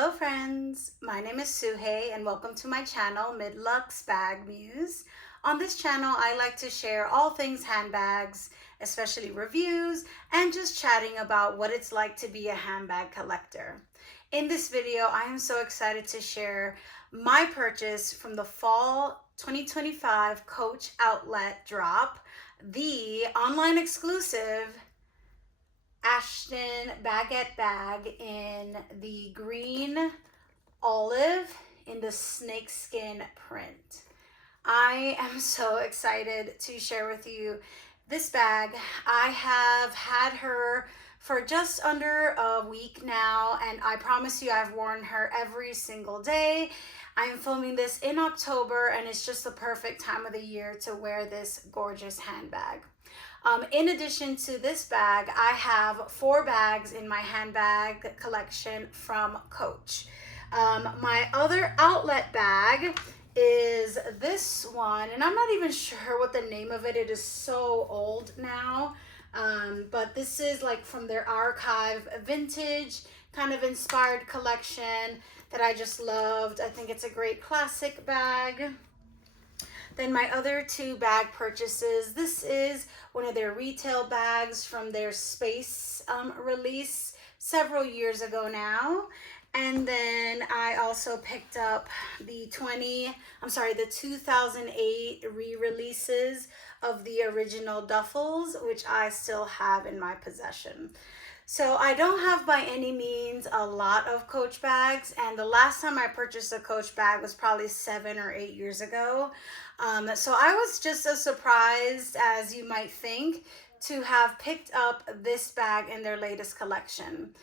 Hello friends, my name is Suhei and welcome to my channel Midlux Bag Muse. On this channel I like to share all things handbags, especially reviews and just chatting about what it's like to be a handbag collector. In this video I am so excited to share my purchase from the fall 2025 Coach Outlet drop, the online exclusive Ashton baguette bag in the green olive in the snakeskin print. I am so excited to share with you this bag. I have had her for just under a week now, and I promise you I've worn her every single day. I am filming this in October, and it's just the perfect time of the year to wear this gorgeous handbag. In addition to this bag, I have 4 bags in my handbag collection from Coach. My other outlet bag is this one, and I'm not even sure what the name of it. It is so old now, but this is like from their archive vintage kind of inspired collection that I just loved. I think it's a great classic bag. Then my other 2 bag purchases, this is one of their retail bags from their space release several years ago now. And then I also picked up the 2008 re-releases of the original duffels, which I still have in my possession. So I don't have by any means a lot of Coach bags, and the last time I purchased a Coach bag was probably 7 or 8 years ago. So I was just as surprised as you might think to have picked up this bag in their latest collection.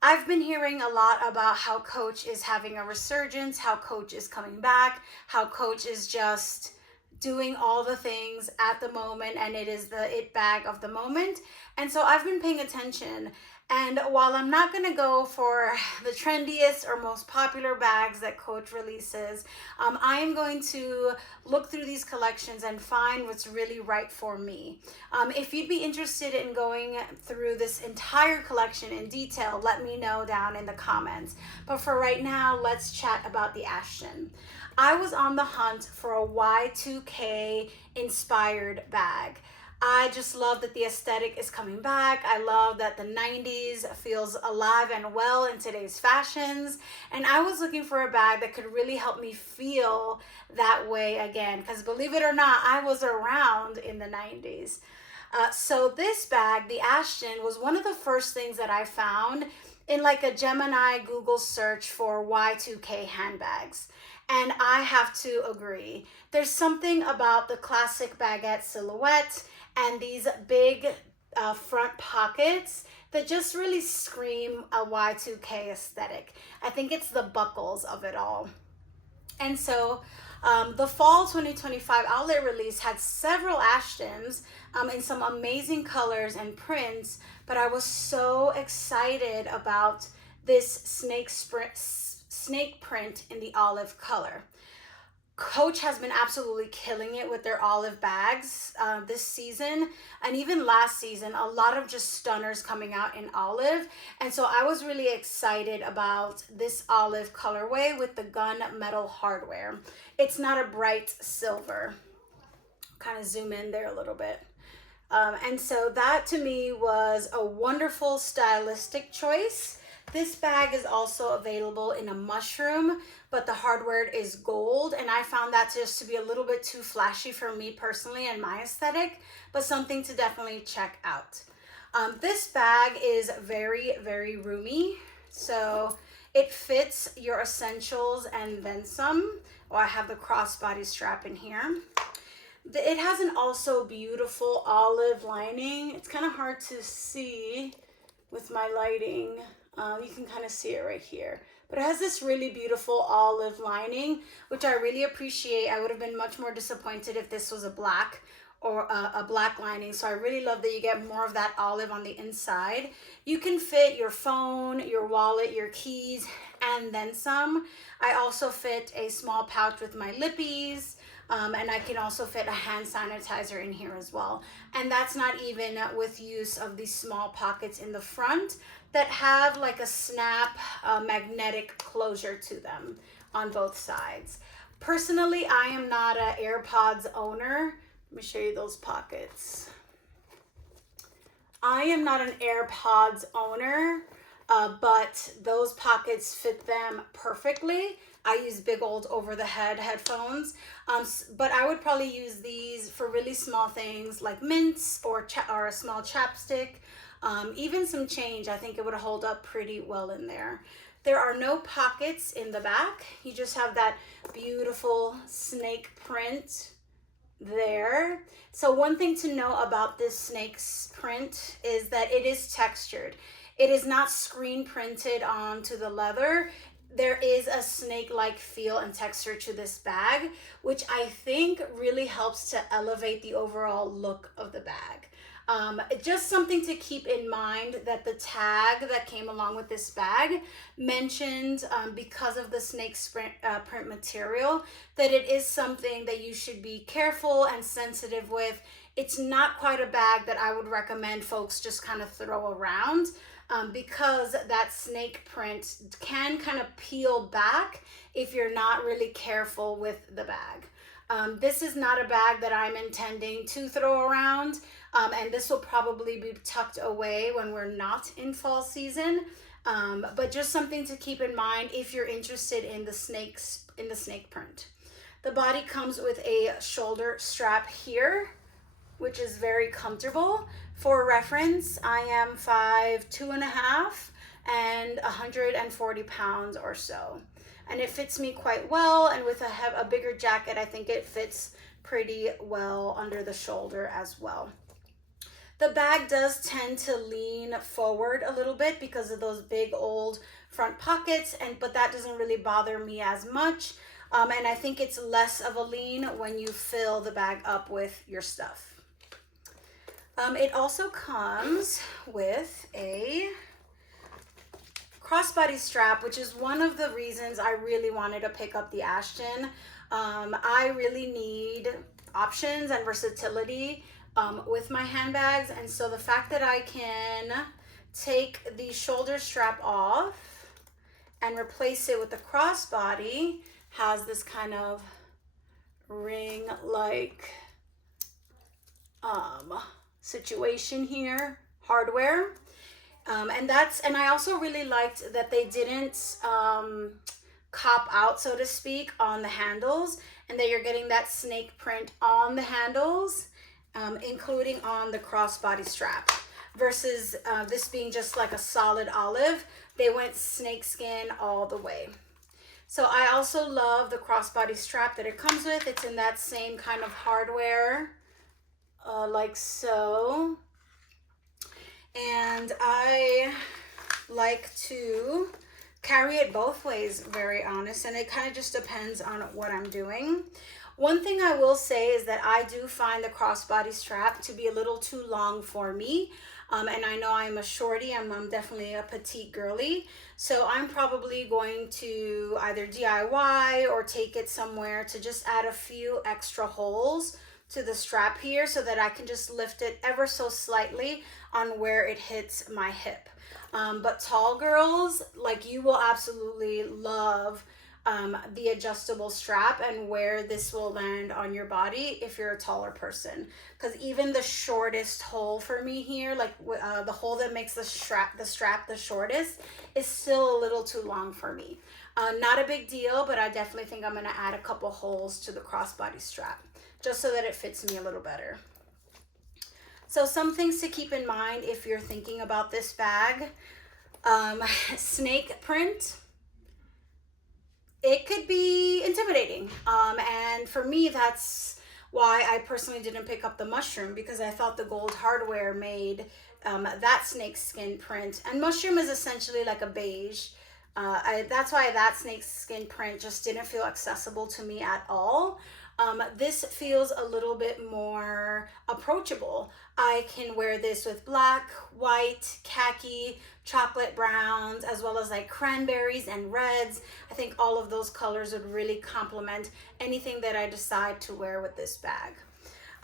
I've been hearing a lot about how Coach is having a resurgence, how Coach is coming back, how Coach is just doing all the things at the moment, and it is the it bag of the moment. And so I've been paying attention. And while I'm not going to go for the trendiest or most popular bags that Coach releases, I am going to look through these collections and find what's really right for me. If you'd be interested in going through this entire collection in detail, let me know down in the comments. But for right now, let's chat about the Ashton. I was on the hunt for a Y2K inspired bag. I just love that the aesthetic is coming back. I love that the 90s feels alive and well in today's fashions. And I was looking for a bag that could really help me feel that way again. Because believe it or not, I was around in the 90s. So this bag, the Ashton, was one of the first things that I found in like a Gemini Google search for Y2K handbags. And I have to agree. There's something about the classic baguette silhouette and these big front pockets that just really scream a Y2K aesthetic. I think it's the buckles of it all. And so the fall 2025 outlet release had several Ashtons in some amazing colors and prints, but I was so excited about this snake print in the olive color. Coach has been absolutely killing it with their olive bags this season, and even last season, a lot of just stunners coming out in olive. And so I was really excited about this olive colorway with the gunmetal hardware. It's not a bright silver. Kind of zoom in there a little bit. And so that to me was a wonderful stylistic choice. This bag is also available in a mushroom, but the hardware is gold, and I found that just to be a little bit too flashy for me personally and my aesthetic, but something to definitely check out. This bag is very, very roomy, so it fits your essentials and then some. Oh, I have the crossbody strap in here. It has an also beautiful olive lining. It's kind of hard to see with my lighting. You can kind of see it right here. But it has this really beautiful olive lining, which I really appreciate. I would have been much more disappointed if this was a black or a black lining. So I really love that you get more of that olive on the inside. You can fit your phone, your wallet, your keys, and then some. I also fit a small pouch with my lippies. And I can also fit a hand sanitizer in here as well. And that's not even with use of these small pockets in the front that have like a snap magnetic closure to them on both sides. Personally, I am not an AirPods owner. Let me show you those pockets. I am not an AirPods owner, but those pockets fit them perfectly. I use big old over-the-head headphones, but I would probably use these for really small things like mints or a small chapstick, even some change. I think it would hold up pretty well in there. There are no pockets in the back. You just have that beautiful snake print there. So one thing to know about this snake's print is that it is textured. It is not screen printed onto the leather. There is a snake-like feel and texture to this bag, which I think really helps to elevate the overall look of the bag. Just something to keep in mind that the tag that came along with this bag mentioned, because of the snake print material, that it is something that you should be careful and sensitive with. It's not quite a bag that I would recommend folks just kind of throw around, because that snake print can kind of peel back if you're not really careful with the bag. This is not a bag that I'm intending to throw around, and this will probably be tucked away when we're not in fall season. But just something to keep in mind if you're interested in the snake print. The body comes with a shoulder strap here, which is very comfortable. For reference, I am 5'2.5" and 140 pounds or so. And it fits me quite well, and with a bigger jacket, I think it fits pretty well under the shoulder as well. The bag does tend to lean forward a little bit because of those big old front pockets, but that doesn't really bother me as much. And I think it's less of a lean when you fill the bag up with your stuff. It also comes with a crossbody strap, which is one of the reasons I really wanted to pick up the Ashton. I really need options and versatility with my handbags, and so the fact that I can take the shoulder strap off and replace it with the crossbody has this kind of ring-like situation here, hardware. And I also really liked that they didn't cop out, so to speak, on the handles, and that you're getting that snake print on the handles, including on the crossbody strap, versus this being just like a solid olive. They went snake skin all the way. So I also love the crossbody strap that it comes with. It's in that same kind of hardware, like so. And I like to carry it both ways, very honest, and it kind of just depends on what I'm doing. One thing I will say is that I do find the crossbody strap to be a little too long for me. And I know I'm a shorty, I'm definitely a petite girly. So I'm probably going to either DIY or take it somewhere to just add a few extra holes to the strap here so that I can just lift it ever so slightly on where it hits my hip. But tall girls, like, you will absolutely love the adjustable strap and where this will land on your body if you're a taller person. Because even the shortest hole for me here, like the hole that makes the strap the shortest, is still a little too long for me. Not a big deal, but I definitely think I'm going to add a couple holes to the crossbody strap just so that it fits me a little better. So some things to keep in mind if you're thinking about this bag. Snake print. It could be intimidating. And for me, that's why I personally didn't pick up the mushroom, because I thought the gold hardware made that snake skin print. And mushroom is essentially like a beige. That's why that snake skin print just didn't feel accessible to me at all. This feels a little bit more approachable. I can wear this with black, white, khaki, chocolate browns, as well as like cranberries and reds. I think all of those colors would really complement anything that I decide to wear with this bag.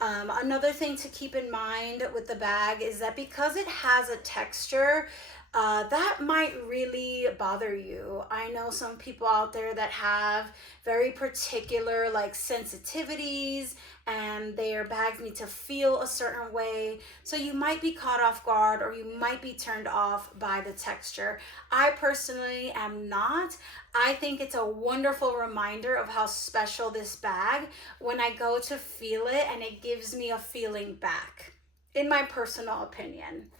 Another thing to keep in mind with the bag is that because it has a texture, that might really bother you. I know some people out there that have very particular like sensitivities, and their bags need to feel a certain way. So you might be caught off guard, or you might be turned off by the texture. I personally am not. I think it's a wonderful reminder of how special this bag when I go to feel it, and it gives me a feeling back, in my personal opinion.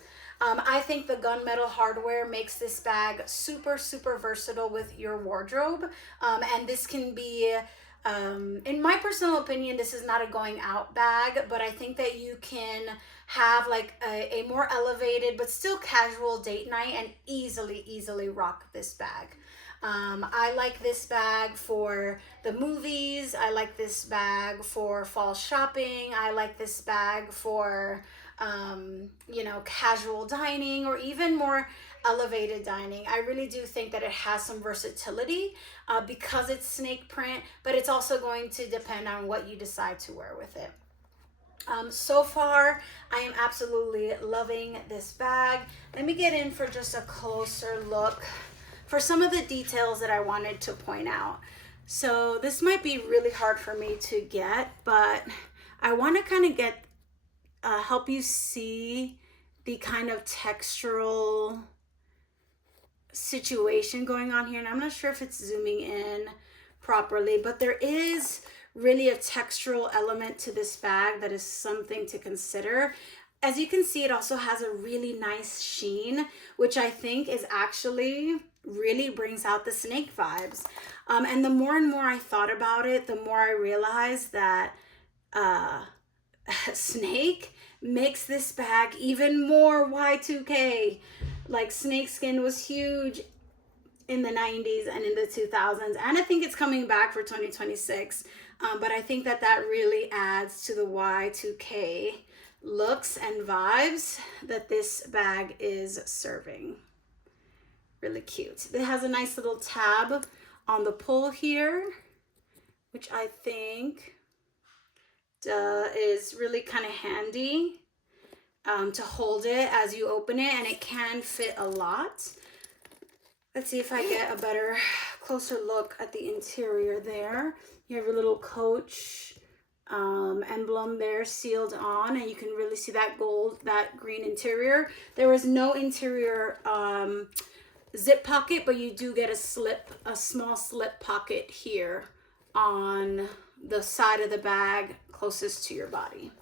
I think the gunmetal hardware makes this bag super, super versatile with your wardrobe. And this can be, in my personal opinion, this is not a going out bag, but I think that you can have like a more elevated but still casual date night and easily rock this bag. I like this bag for the movies. I like this bag for fall shopping. I like this bag for casual dining, or even more elevated dining. I really do think that it has some versatility because it's snake print, but it's also going to depend on what you decide to wear with it. So far, I am absolutely loving this bag. Let me get in for just a closer look for some of the details that I wanted to point out. So this might be really hard for me to get, but I want to kind of get help you see the kind of textural situation going on here. And I'm not sure if it's zooming in properly, but there is really a textural element to this bag that is something to consider. As you can see, it also has a really nice sheen, which I think is actually really brings out the snake vibes. And the more and more I thought about it, the more I realized that snake makes this bag even more Y2K. Like, snake skin was huge in the 90s and in the 2000s, and I think it's coming back for 2026. But I think that really adds to the Y2K looks and vibes that this bag is serving. Really cute. It has a nice little tab on the pull here, which I think is really kind of handy to hold it as you open it, and it can fit a lot. Let's see if I get a better, closer look at the interior there. You have a little Coach emblem there sealed on, and you can really see that gold, that green interior. There is no interior zip pocket, but you do get a small slip pocket here on the side of the bag closest to your body.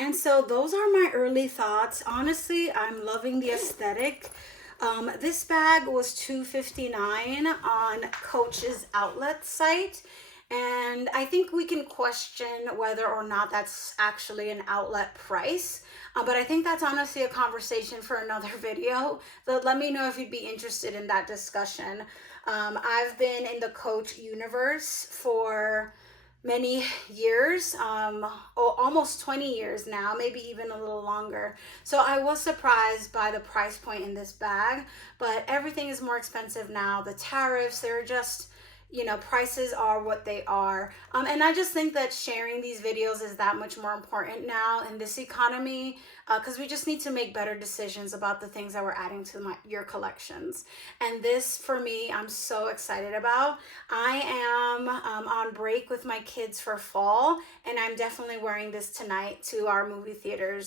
And so those are my early thoughts. Honestly, I'm loving the aesthetic. This bag was $259 on Coach's outlet site. And I think we can question whether or not that's actually an outlet price. But I think that's honestly a conversation for another video. So let me know if you'd be interested in that discussion. I've been in the Coach universe for many years, almost 20 years now, maybe even a little longer. So I was surprised by the price point in this bag, but everything is more expensive now. The tariffs, they're just, prices are what they are. And I just think that sharing these videos is that much more important now in this economy, because we just need to make better decisions about the things that we're adding to your collections. And this, for me, I'm so excited about. I am on break with my kids for fall, and I'm definitely wearing this tonight to our movie theater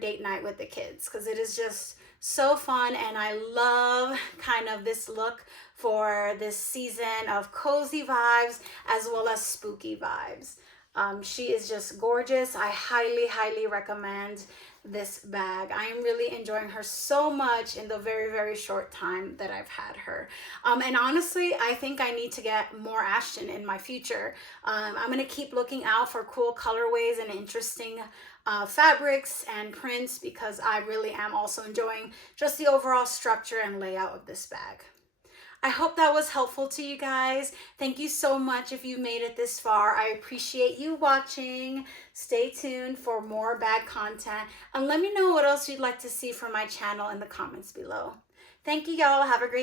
date night with the kids, because it is just so fun, and I love kind of this look for this season of cozy vibes as well as spooky vibes. She is just gorgeous. I highly recommend this bag. I am really enjoying her so much in the very short time that I've had her. And honestly, I think I need to get more Ashton in my future. I'm going to keep looking out for cool colorways and interesting fabrics and prints, because I really am also enjoying just the overall structure and layout of this bag. I hope that was helpful to you guys. Thank you so much if you made it this far. I appreciate you watching. Stay tuned for more bag content, and let me know what else you'd like to see from my channel in the comments below. Thank you, y'all. Have a great